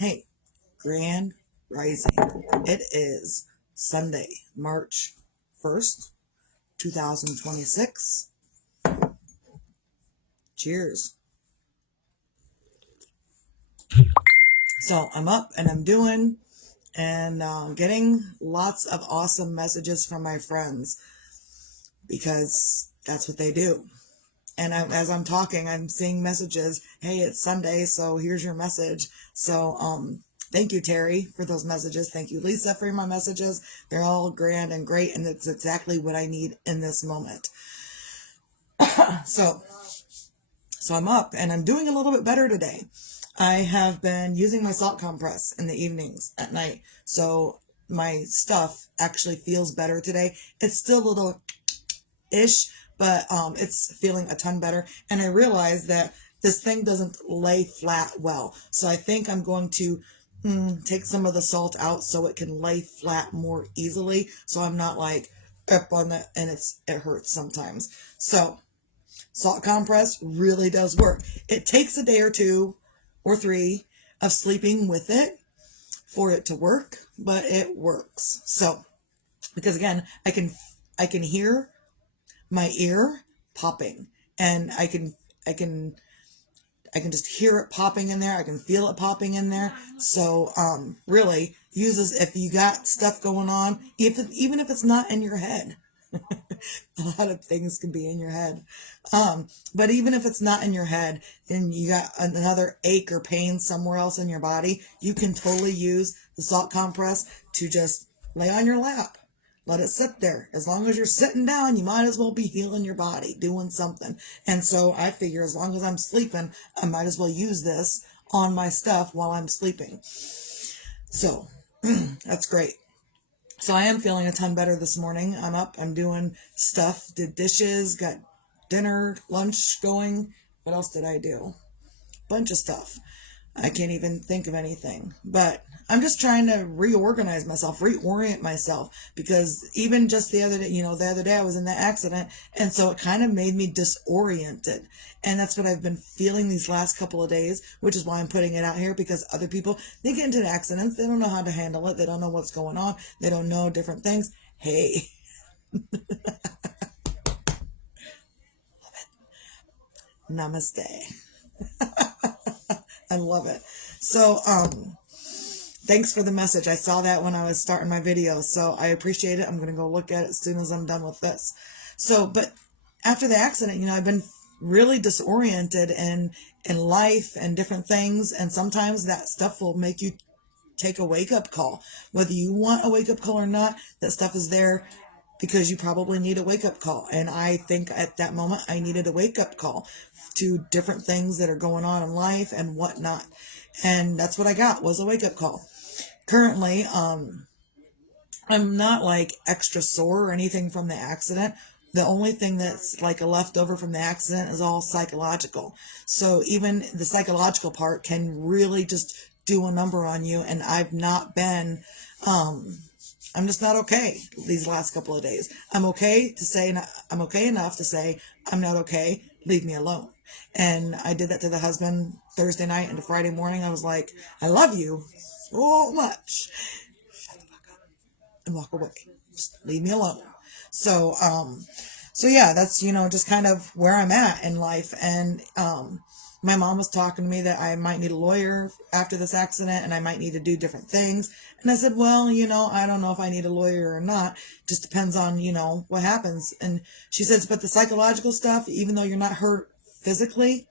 Hey, Grand Rising. It is Sunday, March 1st, 2026. Cheers. So I'm up and I'm doing and getting lots of awesome messages from my friends because that's what they do. And as I'm talking, I'm seeing messages. Hey, it's Sunday, so here's your message. So, thank you, Terry, for those messages. Thank you, Lisa, for my messages. They're all grand and great, and it's exactly what I need in this moment. So, so I'm up and I'm doing a little bit better today. I have been using my salt compress in the evenings at night. So my stuff actually feels better today. It's still a little ish, but it's feeling a ton better. And I realized that this thing doesn't lay flat well. So I think I'm going to take some of the salt out so it can lay flat more easily. So I'm not like up on that and it hurts sometimes. So salt compress really does work. It takes a day or two or three of sleeping with it for it to work, but it works. So because again, I can hear my ear popping, and I can just hear it popping in there. I can feel it popping in there. So really uses if you got stuff going on, even if it's not in your head. A lot of things can be in your head. But even if it's not in your head and you got another ache or pain somewhere else in your body, you can totally use the salt compress to just lay on your lap. Let it sit there. As long as you're sitting down, you might as well be healing your body, doing something. And so I figure as long as I'm sleeping, I might as well use this on my stuff while I'm sleeping. So that's great. So I am feeling a ton better this morning. I'm up, I'm doing stuff, did dishes, got dinner, lunch going. What else did I do? Bunch of stuff. I can't even think of anything. But I'm just trying to reorganize myself, reorient myself, because even just the other day, the other day I was in that accident, and so it kind of made me disoriented. And that's what I've been feeling these last couple of days, which is why I'm putting it out here, because other people, they get into accidents, they don't know how to handle it, they don't know what's going on, they don't know different things. Hey, namaste. I love it. So, thanks for the message. I saw that when I was starting my video, so I appreciate it. I'm going to go look at it as soon as I'm done with this. So, but after the accident, I've been really disoriented in life and different things, and sometimes that stuff will make you take a wake-up call. Whether you want a wake-up call or not, that stuff is there because you probably need a wake-up call. And I think at that moment I needed a wake-up call to different things that are going on in life and whatnot. And that's what I got, was a wake-up call. Currently, I'm not like extra sore or anything from the accident. The only thing that's like a leftover from the accident is all psychological. So even the psychological part can really just do a number on you. And I've not been, I'm just not okay these last couple of days. I'm okay enough to say, I'm not okay. Leave me alone. And I did that to the husband Thursday night, and Friday morning I was like, I love you so much. And walk away. Just leave me alone. So, so yeah, that's, just kind of where I'm at in life. And, my mom was talking to me that I might need a lawyer after this accident and I might need to do different things. And I said, well, I don't know if I need a lawyer or not. Just depends on, what happens. And she says, but the psychological stuff, even though you're not hurt physically,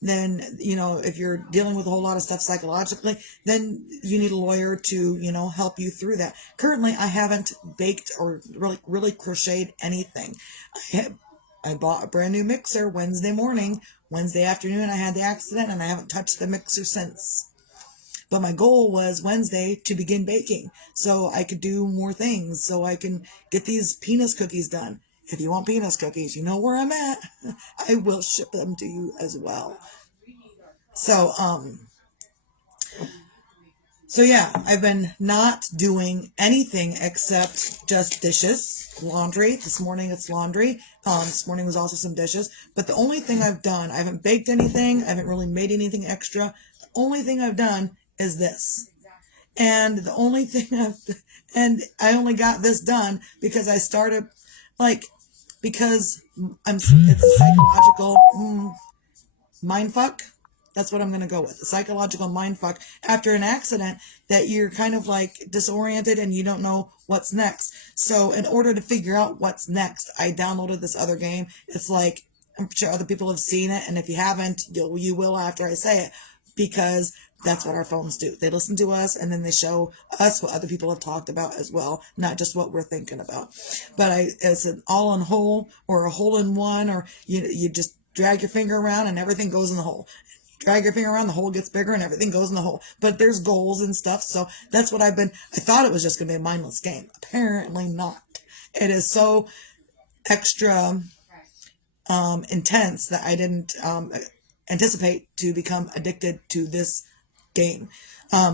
then, if you're dealing with a whole lot of stuff psychologically, then you need a lawyer to, help you through that. Currently, I haven't baked or really crocheted anything. I bought a brand new mixer Wednesday morning. Wednesday afternoon, I had the accident and I haven't touched the mixer since. But my goal was Wednesday to begin baking so I could do more things, so I can get these penis cookies done. If you want penis cookies, you know where I'm at. I will ship them to you as well. So, so yeah, I've been not doing anything except just dishes, laundry. This morning it's laundry. This morning was also some dishes. But the only thing I've done, I haven't baked anything. I haven't really made anything extra. The only thing I've done is this. And the only thing and I only got this done because I started, like, because it's a psychological mind fuck. That's what I'm going to go with. A psychological mind fuck after an accident that you're kind of like disoriented and you don't know what's next. So in order to figure out what's next, I downloaded this other game. It's like, I'm sure other people have seen it. And if you haven't, you will after I say it, because that's what our phones do. They listen to us and then they show us what other people have talked about as well, not just what we're thinking about. But it's an all in hole or a hole in one, or you just drag your finger around and everything goes in the hole. Drag your finger around, the hole gets bigger and everything goes in the hole. But there's goals and stuff. So that's what I thought it was just going to be a mindless game. Apparently not. It is so extra intense that I didn't anticipate to become addicted to this game.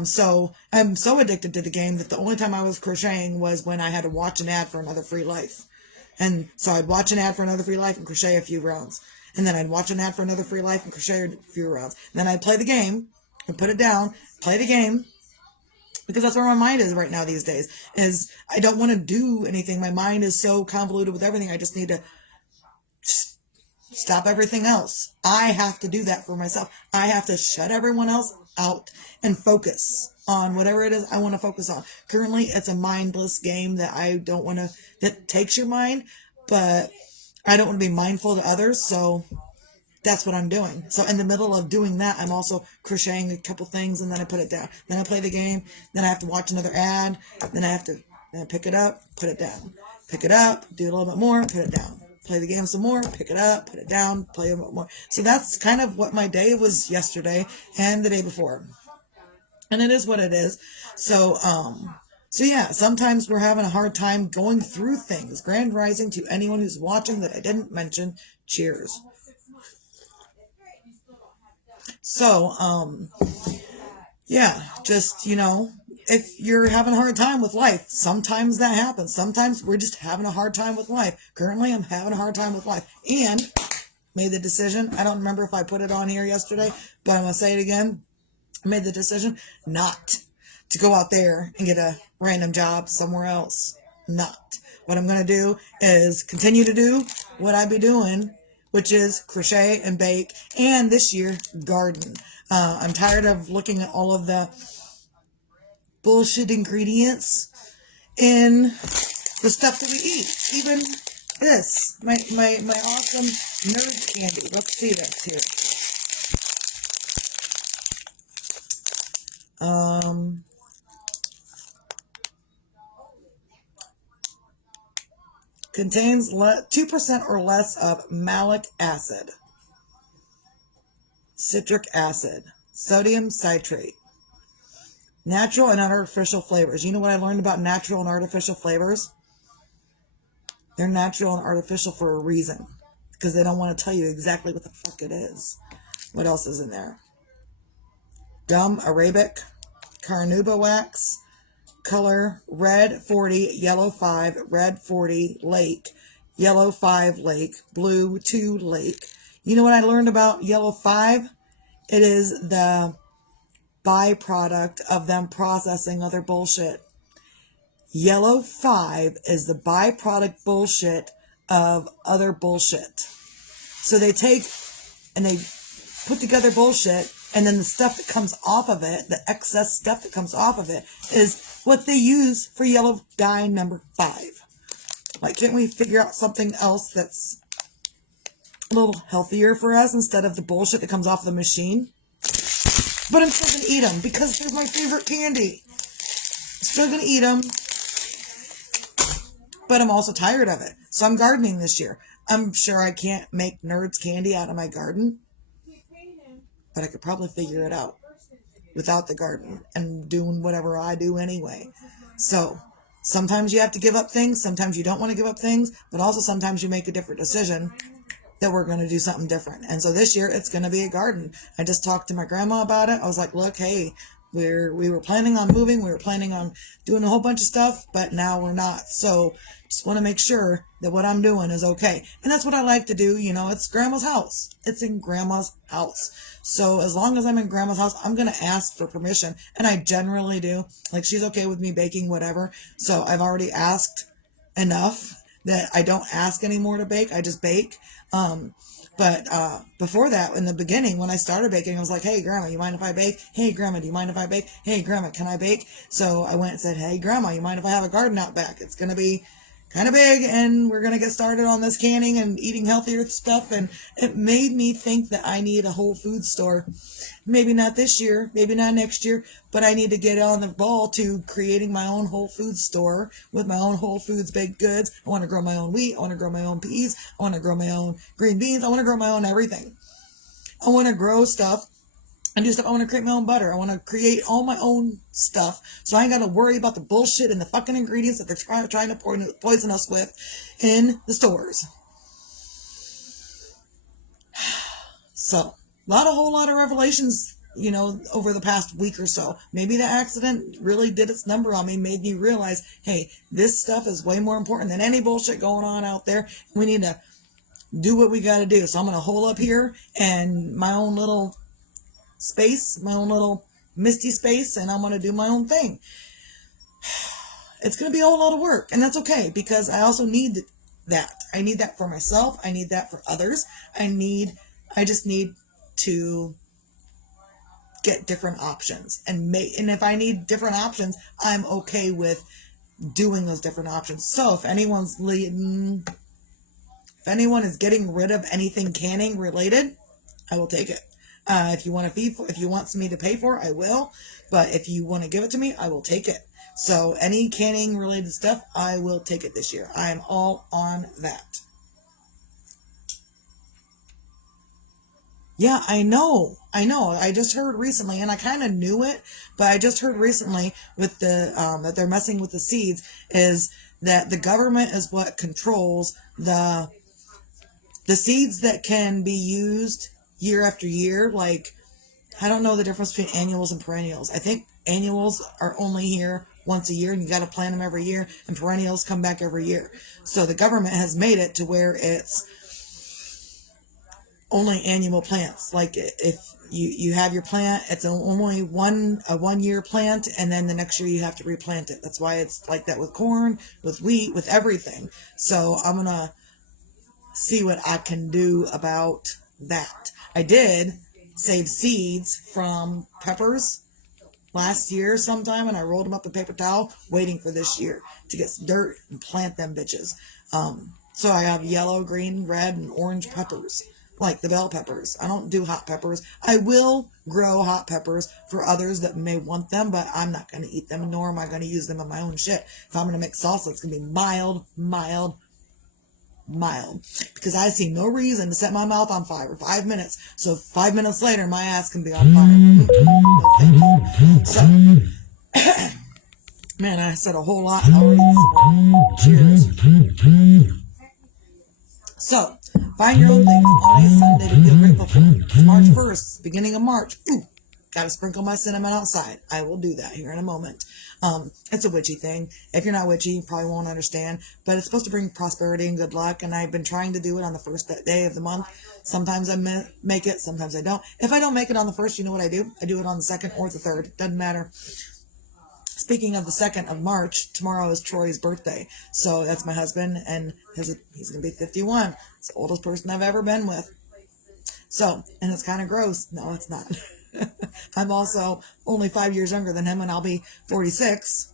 So I'm so addicted to the game that the only time I was crocheting was when I had to watch an ad for Another Free Life. And so I'd watch an ad for Another Free Life and crochet a few rounds. And then I'd watch an ad for Another Free Life and crochet a few rounds. And then I'd play the game and put it down, play the game, because that's where my mind is right now these days, is I don't want to do anything. My mind is so convoluted with everything. I just need to stop everything else. I have to do that for myself. I have to shut everyone else out and focus on whatever it is I want to focus on. Currently, it's a mindless game that takes your mind, but I don't want to be mindful to others, so that's what I'm doing. So in the middle of doing that, I'm also crocheting a couple things, and then I put it down. Then I play the game, then I have to watch another ad, then I pick it up, put it down. Pick it up, do a little bit more, put it down. Play the game some more, pick it up, put it down, play a bit more. So that's kind of what my day was yesterday and the day before. And it is what it is. So yeah, sometimes we're having a hard time going through things. Grand rising to anyone who's watching that I didn't mention. Cheers. So, yeah, just, if you're having a hard time with life, sometimes that happens. Sometimes we're just having a hard time with life. Currently, I'm having a hard time with life. And made the decision, I don't remember if I put it on here yesterday, but I'm going to say it again. I made the decision not to go out there and get a random job somewhere else. Not. What I'm going to do is continue to do what I be doing, which is crochet and bake, and this year, garden. I'm tired of looking at all of the bullshit ingredients in the stuff that we eat. Even this, my awesome nerd candy. Let's see this here. Contains 2% or less of malic acid, citric acid, sodium citrate, natural and artificial flavors. You know what I learned about natural and artificial flavors? They're natural and artificial for a reason, because they don't want to tell you exactly what the fuck it is. What else is in there? Gum arabic, carnauba wax, color red 40, yellow 5, red 40 lake, yellow 5 lake, blue 2 lake. You know what I learned about yellow 5? It is the byproduct of them processing other bullshit. Yellow 5 is the byproduct bullshit of other bullshit. So they take and they put together bullshit, and then the stuff that comes off of it, the excess stuff that comes off of it, is what they use for yellow dye number 5. Like, can't we figure out something else that's a little healthier for us instead of the bullshit that comes off the machine? But I'm still going to eat them because they're my favorite candy. I'm still going to eat them. But I'm also tired of it. So I'm gardening this year. I'm sure I can't make Nerds candy out of my garden, but I could probably figure it out without the garden and doing whatever I do anyway. So sometimes you have to give up things. Sometimes you don't want to give up things. But also sometimes you make a different decision that we're going to do something different. And so this year it's going to be a garden. I just talked to my grandma about it. I was like, look, hey, We were planning on moving. We were planning on doing a whole bunch of stuff, but now we're not. So just want to make sure that what I'm doing is okay. And that's what I like to do. It's grandma's house. It's in grandma's house. So as long as I'm in grandma's house, I'm going to ask for permission. And I generally do. Like, she's okay with me baking whatever. So I've already asked enough that I don't ask anymore to bake. I just bake. But before that, in the beginning, when I started baking, I was like, hey, Grandma, you mind if I bake? Hey, Grandma, do you mind if I bake? Hey, Grandma, can I bake? So I went and said, hey, Grandma, you mind if I have a garden out back? It's going to be kind of big, and we're going to get started on this canning and eating healthier stuff. And it made me think that I need a whole food store. Maybe not this year, maybe not next year, but I need to get on the ball to creating my own whole food store with my own Whole Foods baked goods. I want to grow my own wheat. I want to grow my own peas. I want to grow my own green beans. I want to grow my own everything. I want to grow stuff and do stuff. I want to create my own butter. I want to create all my own stuff. So I ain't got to worry about the bullshit and the fucking ingredients that they're trying to poison us with in the stores. So, whole lot of revelations, over the past week or so. Maybe the accident really did its number on me, made me realize, hey, this stuff is way more important than any bullshit going on out there. We need to do what we got to do. So I'm going to hole up here and my own little space, my own little misty space, and I'm going to do my own thing. It's going to be a whole lot of work, and that's okay, because I also need that. I need that for myself. I need that for others. I just need to get different options and if I need different options, I'm okay with doing those different options. So if anyone is getting rid of anything canning related, I will take it. If you want me to pay for it, I will. But if you want to give it to me, I will take it. So any canning related stuff, I will take it this year. I am all on that. Yeah, I know. I just heard recently, and I kind of knew it, but I just heard recently with that they're messing with the seeds, is that the government is what controls the seeds that can be used year after year. Like, I don't know the difference between annuals and perennials. I think annuals are only here once a year, and you got to plant them every year, and perennials come back every year. So the government has made it to where it's only annual plants. Like, if you have your plant, it's only a 1 year plant, and then the next year you have to replant it. That's why it's like that with corn, with wheat, with everything. So I'm gonna see what I can do about that. I did save seeds from peppers last year sometime, and I rolled them up in paper towel, waiting for this year to get some dirt and plant them bitches. So I have yellow, green, red, and orange peppers, like the bell peppers. I don't do hot peppers. I will grow hot peppers for others that may want them, but I'm not going to eat them, nor am I going to use them in my own shit. If I'm going to make salsa, it's going to be mild, because I see no reason to set my mouth on fire for 5 minutes. So 5 minutes later, my ass can be on fire. No, thank you. So, man, I said a whole lot already. Cheers. So, find your own things on a Sunday to feel grateful for. It's March 1st, beginning of March. Ooh, gotta sprinkle my cinnamon outside. I will do that here in a moment. It's a witchy thing. If you're not witchy, you probably won't understand, but it's supposed to bring prosperity and good luck, and I've been trying to do it on the first day of the month. Sometimes I make it, sometimes I don't. If I don't make it on the first, you know what I do? I do it on the second or the third. Doesn't matter. Speaking of the 2nd of March, tomorrow is Troy's birthday. So that's my husband, and he's going to be 51. It's the oldest person I've ever been with. So, and it's kind of gross. No, it's not. I'm also only 5 years younger than him, and I'll be 46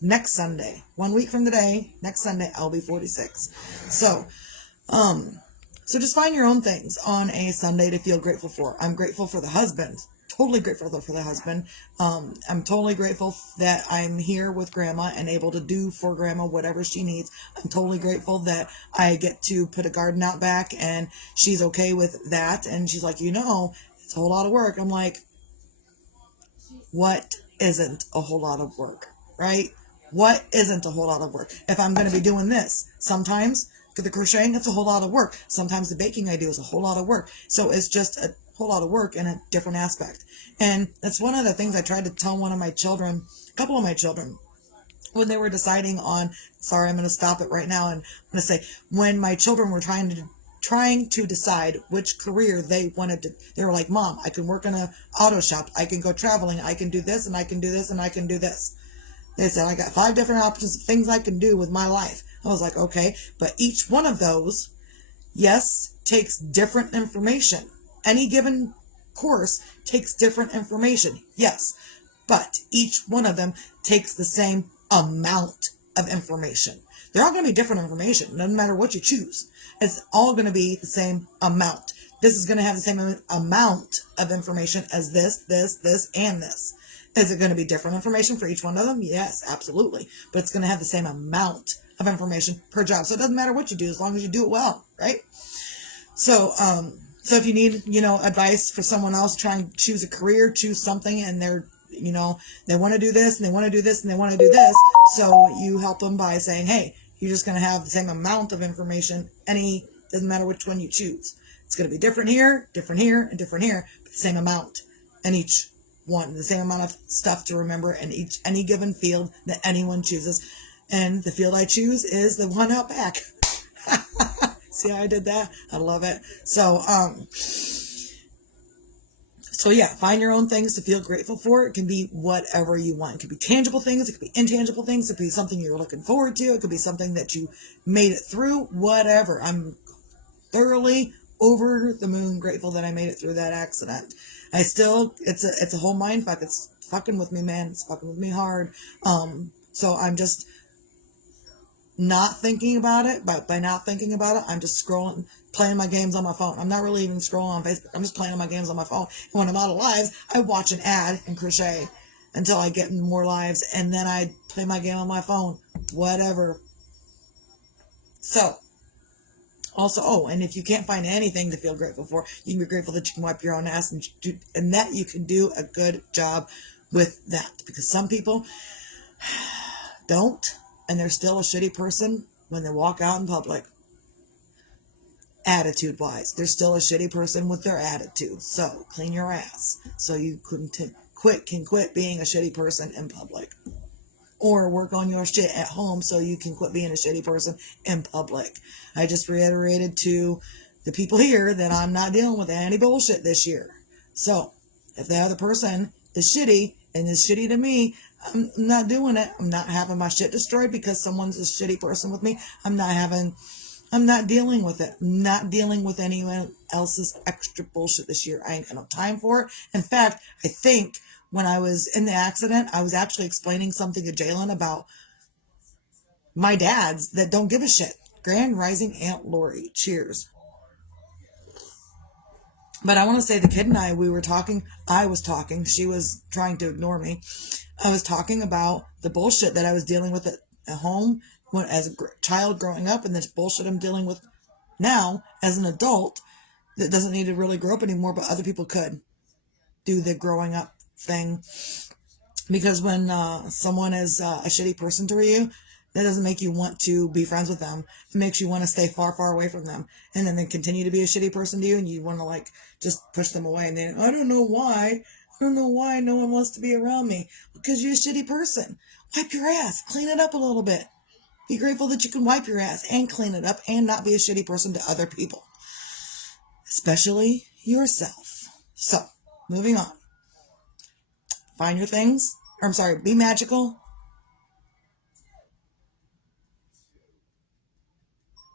next Sunday. 1 week from today, next Sunday, I'll be 46. So just find your own things on a Sunday to feel grateful for. I'm grateful for the husband. Totally grateful for the husband. I'm totally grateful that I'm here with Grandma and able to do for Grandma whatever she needs. I'm totally grateful that I get to put a garden out back, and she's okay with that. And she's like, it's a whole lot of work. I'm like, what isn't a whole lot of work, right? What isn't a whole lot of work? If I'm going to be doing this, sometimes for the crocheting, it's a whole lot of work. Sometimes the baking I do is a whole lot of work. So it's just whole lot of work in a different aspect. And that's one of the things I tried to tell one of my children, a couple of my children, when they were deciding on, sorry, I'm going to stop it right now. And I'm going to say, when my children were trying to decide which career they wanted to, they were like, Mom, I can work in a auto shop. I can go traveling. I can do this and I can do this and I can do this. They said, I got 5 different options of things I can do with my life. I was like, okay, but each one of those, yes, takes different information. Any given course takes different information, yes, but each one of them takes the same amount of information. They're all going to be different information, no matter what you choose. It's all going to be the same amount. This is going to have the same amount of information as this, and this. Is it going to be different information for each one of them? Yes, absolutely. But it's going to have the same amount of information per job. So it doesn't matter what you do as long as you do it well, right? So, so if you need, advice for someone else trying to choose a career, choose something, and they're, they want to do this and they want to do this and they want to do this. So you help them by saying, hey, you're just going to have the same amount of information. Doesn't matter which one you choose. It's going to be different here, and different here, but the same amount in each one, the same amount of stuff to remember in any given field that anyone chooses. And the field I choose is the one out back. See how I did that? I love it. So yeah, find your own things to feel grateful for. It can be whatever you want. It could be tangible things. It could be intangible things. It could be something you're looking forward to. It could be something that you made it through, whatever. I'm thoroughly over the moon grateful that I made it through that accident. It's a whole mind fuck. It's fucking with me, man. It's fucking with me hard. So I'm just not thinking about it, but by not thinking about it, I'm just scrolling, playing my games on my phone. I'm not really even scrolling on Facebook. I'm just playing my games on my phone. And when I'm out of lives, I watch an ad and crochet until I get more lives, and then I play my game on my phone. Whatever. So, also, and if you can't find anything to feel grateful for, you can be grateful that you can wipe your own ass and that you can do a good job with that. Because some people don't, and they're still a shitty person when they walk out in public. Attitude-wise, they're still a shitty person with their attitude. So, clean your ass so you can quit being a shitty person in public. Or work on your shit at home so you can quit being a shitty person in public. I just reiterated to the people here that I'm not dealing with any bullshit this year. So, if the other person is shitty and is shitty to me, I'm not doing it. I'm not having my shit destroyed because someone's a shitty person with me. I'm not dealing with it. I'm not dealing with anyone else's extra bullshit this year. I ain't got no time for it. In fact, I think when I was in the accident, I was actually explaining something to Jalen about my dads that don't give a shit. Grand Rising Aunt Lori. Cheers. But I want to say the kid and I was talking, she was trying to ignore me. I was talking about the bullshit that I was dealing with at home as a child growing up, and this bullshit I'm dealing with now as an adult that doesn't need to really grow up anymore, but other people could do the growing up thing. Because when someone is a shitty person to you, that doesn't make you want to be friends with them. It makes you want to stay far, far away from them. And then they continue to be a shitty person to you, and you want to just push them away. And then, I don't know why no one wants to be around me. Because you're a shitty person. Wipe your ass. Clean it up a little bit. Be grateful that you can wipe your ass and clean it up and not be a shitty person to other people. Especially yourself. So, moving on. Find your things. Be magical.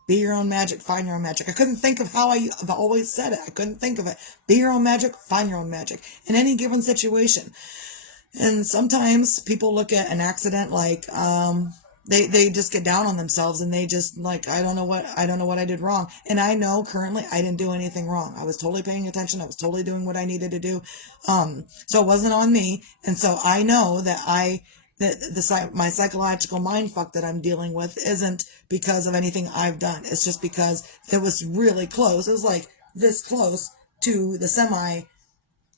Be your own magic, find your own magic. I couldn't think of how I've always said it. I couldn't think of it. Be your own magic, find your own magic in any given situation. And sometimes people look at an accident like, they just get down on themselves and they just I don't know what I did wrong. And I know currently I didn't do anything wrong. I was totally paying attention. I was totally doing what I needed to do. So it wasn't on me. And so I know that my psychological mind fuck that I'm dealing with isn't because of anything I've done. It's just because it was really close. It was like this close to the semi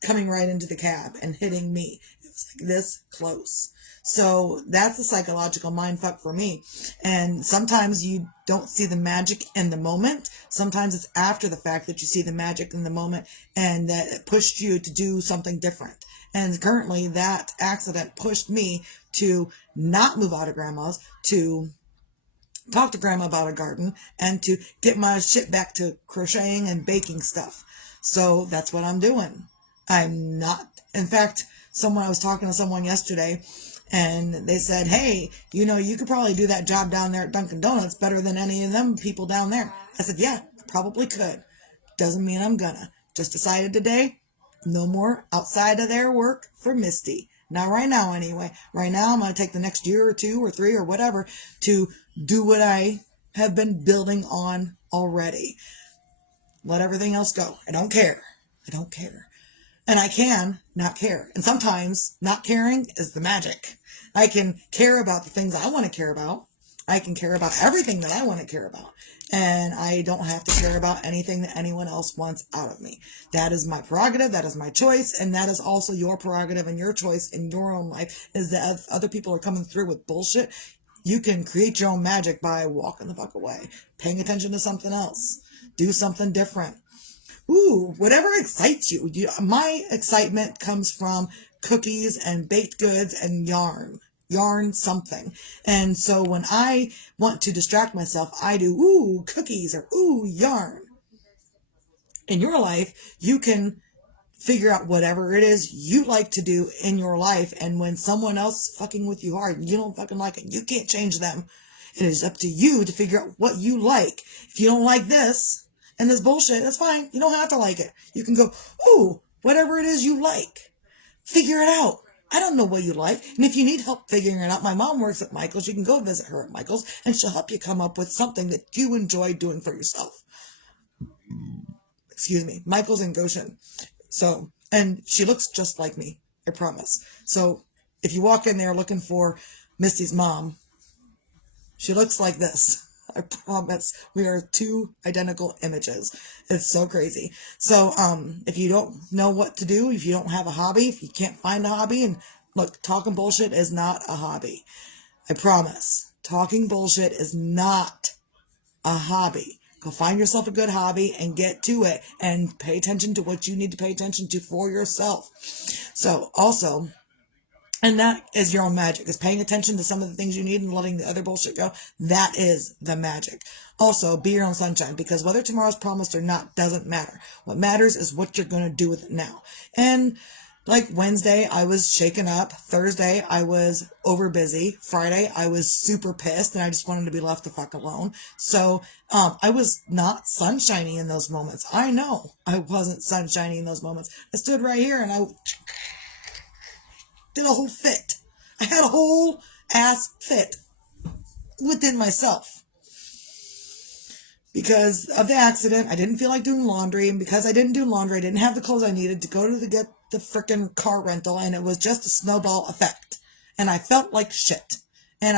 coming right into the cab and hitting me. It was like this close. So that's a psychological mind fuck for me. And sometimes you don't see the magic in the moment. Sometimes it's after the fact that you see the magic in the moment and that it pushed you to do something different. And currently that accident pushed me to not move out of grandma's, to talk to grandma about a garden, and to get my shit back to crocheting and baking stuff. So that's what I'm doing. I'm not, in fact, I was talking to someone yesterday and they said, hey, you could probably do that job down there at Dunkin' Donuts better than any of them people down there. I said, yeah, I probably could. Doesn't mean I'm gonna. Just decided today, no more outside of their work for Misty. Not right now, anyway. Right now, I'm going to take the next year or 2 or 3 or whatever to do what I have been building on already. Let everything else go. I don't care. I don't care. And I can not care. And sometimes not caring is the magic. I can care about the things I want to care about. I can care about everything that I want to care about. And I don't have to care about anything that anyone else wants out of me. That is my prerogative. That is my choice. And that is also your prerogative and your choice in your own life, is that if other people are coming through with bullshit, you can create your own magic by walking the fuck away, paying attention to something else, do something different. Ooh, whatever excites you. My excitement comes from cookies and baked goods and yarn something. And so when I want to distract myself, I do, ooh, cookies or ooh, yarn. In your life, you can figure out whatever it is you like to do in your life. And when someone else fucking with you hard and you don't fucking like it, you can't change them. It is up to you to figure out what you like. If you don't like this and this bullshit, that's fine. You don't have to like it. You can go, ooh, whatever it is you like, figure it out. I don't know what you like. And if you need help figuring it out, my mom works at Michael's. You can go visit her at Michael's and she'll help you come up with something that you enjoy doing for yourself. Excuse me. Michael's in Goshen. So, and she looks just like me, I promise. So if you walk in there looking for Misty's mom, she looks like this. I promise. We are 2 identical images. It's so crazy. So, if you don't know what to do, if you don't have a hobby, if you can't find a hobby, and look, talking bullshit is not a hobby. I promise. Talking bullshit is not a hobby. Go find yourself a good hobby and get to it and pay attention to what you need to pay attention to for yourself. So also, and that is your own magic, is paying attention to some of the things you need and letting the other bullshit go. That is the magic. Also, be your own sunshine, because whether tomorrow's promised or not doesn't matter. What matters is what you're going to do with it now. And like Wednesday, I was shaken up. Thursday, I was over busy. Friday, I was super pissed and I just wanted to be left the fuck alone. So, I was not sunshiny in those moments. I know I wasn't sunshiny in those moments. I stood right here and I did a whole fit. I had a whole ass fit within myself. Because of the accident, I didn't feel like doing laundry, and because I didn't do laundry, I didn't have the clothes I needed to go to get the frickin' car rental, and it was just a snowball effect. And I felt like shit. And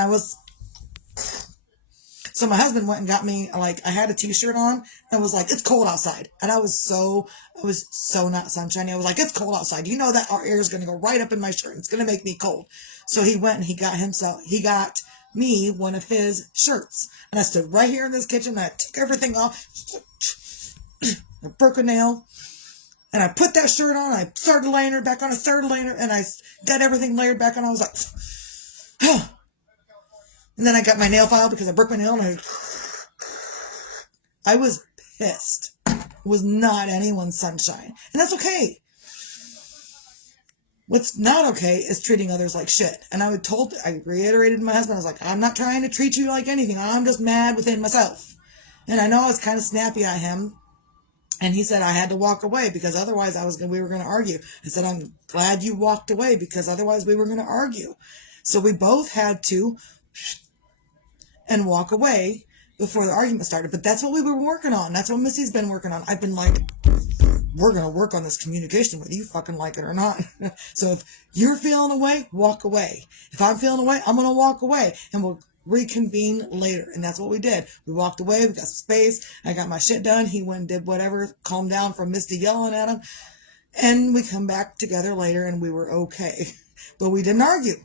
so my husband went and got me, I had a t-shirt on, and was like, it's cold outside. And I was so not sunshiny. I was like, it's cold outside. You know that our air is going to go right up in my shirt. It's going to make me cold. So he went and he got me one of his shirts. And I stood right here in this kitchen, and I took everything off. I broke a nail. And I put that shirt on. I started laying her back on. And I got everything layered back on. I was like, oh. And then I got my nail file because I broke my nail, and I was pissed. It was not anyone's sunshine. And that's okay. What's not okay is treating others like shit. And I reiterated to my husband, I was like, I'm not trying to treat you like anything. I'm just mad within myself. And I know I was kind of snappy at him. And he said I had to walk away because otherwise we were going to argue. I said, I'm glad you walked away because otherwise we were going to argue. So we both had to and walk away before the argument started. But that's what we were working on. That's what Missy's been working on. I've been like, we're going to work on this communication whether you fucking like it or not. So if you're feeling away, walk away. If I'm feeling away, I'm going to walk away and we'll reconvene later. And that's what we did. We walked away. We got some space. I got my shit done. He went and did whatever, calmed down from Misty yelling at him. And we come back together later and we were okay. But we didn't argue.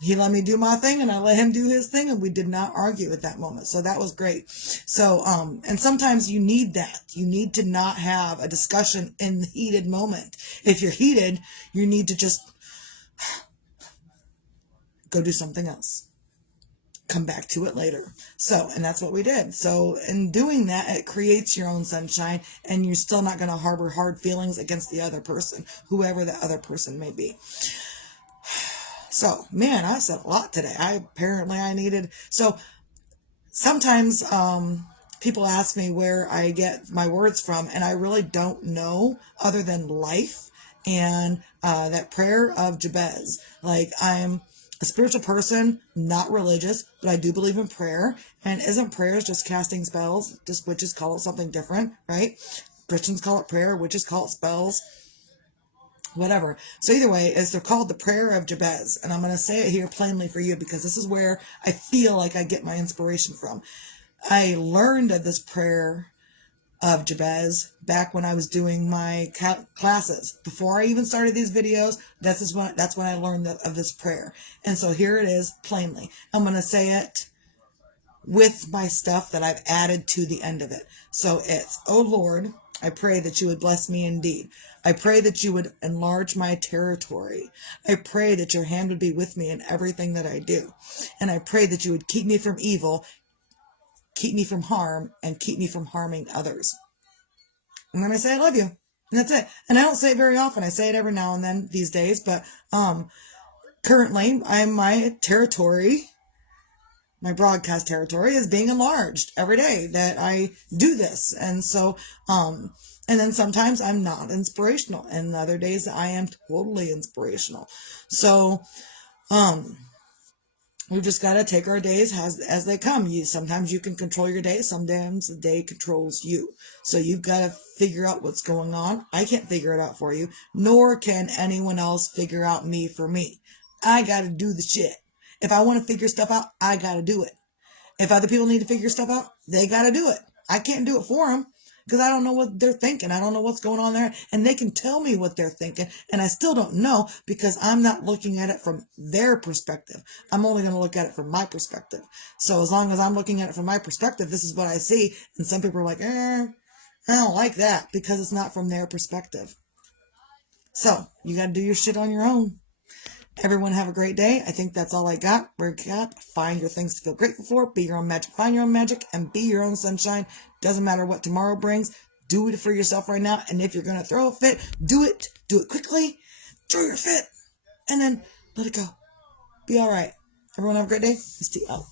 He let me do my thing and I let him do his thing, and we did not argue at that moment. So that was great. So, and sometimes you need that. You need to not have a discussion in the heated moment. If you're heated, you need to just go do something else. Come back to it later. So, and that's what we did. So in doing that, it creates your own sunshine, and you're still not going to harbor hard feelings against the other person, whoever the other person may be. So, man, I said a lot today. I needed, so sometimes, people ask me where I get my words from, and I really don't know other than life and, that prayer of Jabez. Like, I'm a spiritual person, not religious, but I do believe in prayer. And isn't prayer just casting spells? Just witches call it something different, right? Christians call it prayer, witches call it spells, whatever. So either way, is they're called the prayer of Jabez. And I'm going to say it here plainly for you because this is where I feel like I get my inspiration from. I learned of this prayer of Jabez back when I was doing my classes. Before I even started these videos, that's when I learned of this prayer. And so here it is plainly. I'm going to say it with my stuff that I've added to the end of it. So it's, "Oh Lord, I pray that you would bless me indeed. I pray that you would enlarge my territory. I pray that your hand would be with me in everything that I do. And I pray that you would keep me from evil, keep me from harm, and keep me from harming others." And then I say, "I love you." And that's it. And I don't say it very often. I say it every now and then these days. But currently, my territory, my broadcast territory, is being enlarged every day that I do this. And so, and then sometimes I'm not inspirational, and other days I am totally inspirational. So, we've just got to take our days as they come. Sometimes you can control your day. Sometimes the day controls you. So you've got to figure out what's going on. I can't figure it out for you, nor can anyone else figure out me for me. I got to do the shit. If I want to figure stuff out, I got to do it. If other people need to figure stuff out, they got to do it. I can't do it for them because I don't know what they're thinking. I don't know what's going on there. And they can tell me what they're thinking, and I still don't know because I'm not looking at it from their perspective. I'm only going to look at it from my perspective. So as long as I'm looking at it from my perspective, this is what I see. And some people are like, I don't like that because it's not from their perspective. So you got to do your shit on your own. Everyone have a great day. I think that's all I got. Find your things to feel grateful for. Be your own magic. Find your own magic and be your own sunshine. Doesn't matter what tomorrow brings. Do it for yourself right now. And if you're going to throw a fit, do it. Do it quickly. Throw your fit. And then let it go. Be all right. Everyone have a great day. Misty out.